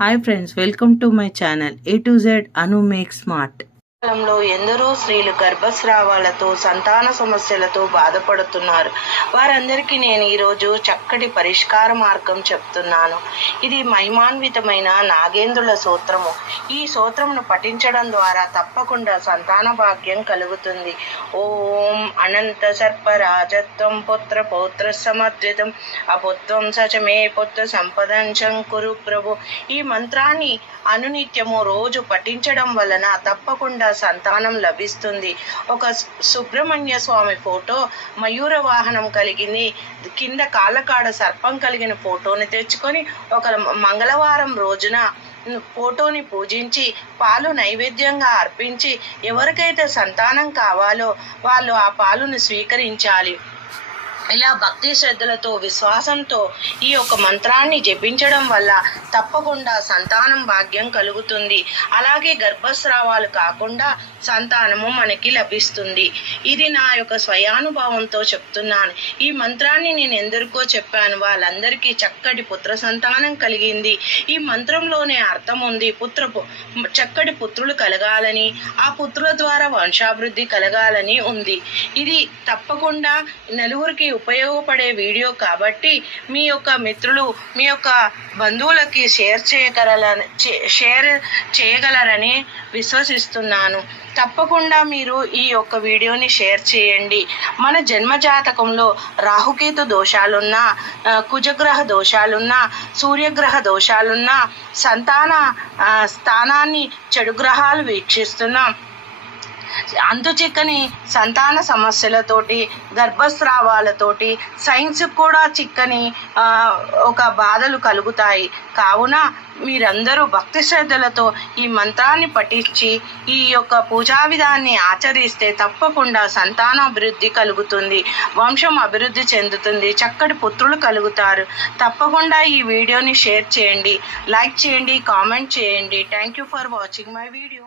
Hi friends, welcome to my channel A to Z Anu Make Smart. కాలంలో ఎందరో స్త్రీలు గర్భస్రావాలతో సంతాన సమస్యలతో బాధపడుతున్నారు. వారందరికీ నేను ఈరోజు చక్కటి పరిష్కార మార్గం చెప్తున్నాను. ఇది మహిమాన్వితమైన నాగేంద్రుల సూత్రము. ఈ సూత్రమును పఠించడం ద్వారా తప్పకుండా సంతాన భాగ్యం కలుగుతుంది. ఓం అనంత సర్పరాజత్వం పుత్ర పౌత్ర సమద్వితం అపుత్వం సచమే పుత్ర సంపదం శంకురు ప్రభు. ఈ మంత్రాన్ని అనునిత్యము రోజు పఠించడం వలన తప్పకుండా సంతానం లభిస్తుంది. ఒక సుబ్రహ్మణ్య స్వామి ఫోటో, మయూర వాహనం కలిగింది, కింద కాళ్ళకాడ సర్పం కలిగిన ఫోటోని తెచ్చుకొని ఒక మంగళవారం రోజున ఫోటోని పూజించి పాలు నైవేద్యంగా అర్పించి ఎవరికైతే సంతానం కావాలో వాళ్ళు ఆ పాలును స్వీకరించాలి. ఇలా భక్తి శ్రద్ధలతో విశ్వాసంతో ఈ యొక్క మంత్రాన్ని జపించడం వల్ల తప్పకుండా సంతానం భాగ్యం కలుగుతుంది. అలాగే గర్భస్రావాలు కాకుండా సంతానము మనకి లభిస్తుంది. ఇది నా యొక్క స్వయానుభవంతో చెప్తున్నాను. ఈ మంత్రాన్ని నేను ఎందరికో చెప్పాను, వాళ్ళందరికీ చక్కటి పుత్ర సంతానం కలిగింది. ఈ మంత్రంలోనే అర్థం ఉంది. చక్కటి పుత్రులు కలగాలని, ఆ పుత్రుల ద్వారా వంశాభివృద్ధి కలగాలని ఉంది. ఇది తప్పకుండా నలుగురికి ఉపయోగపడే వీడియో కాబట్టి మీ యొక్క మిత్రులు, మీ యొక్క బంధువులకి షేర్ చేయగలరని విశ్వసిస్తున్నాను. తప్పకుండా మీరు ఈ యొక్క వీడియోని షేర్ చేయండి. మన జన్మ జాతకంలో రాహుకేతు దోషాలున్నా, కుజగ్రహ దోషాలున్నా, సూర్యగ్రహ దోషాలున్నా, సంతాన స్థానాన్ని చెడు గ్రహాలు వీక్షిస్తున్నా, అంతుచిక్కని సంతాన సమస్యలతోటి, గర్భస్రావాలతోటి, సైన్స్ కూడా చిక్కని ఒక బాధలు కలుగుతాయి. కావున మీరందరూ భక్తి శ్రద్ధలతో ఈ మంత్రాన్ని పఠించి ఈ యొక్క పూజా విధాన్ని ఆచరిస్తే తప్పకుండా సంతానాభివృద్ధి కలుగుతుంది, వంశం అభివృద్ధి చెందుతుంది, చక్కటి పుత్రులు కలుగుతారు. తప్పకుండా ఈ వీడియోని షేర్ చేయండి, లైక్ చేయండి, కామెంట్ చేయండి. Thank you for watching my video.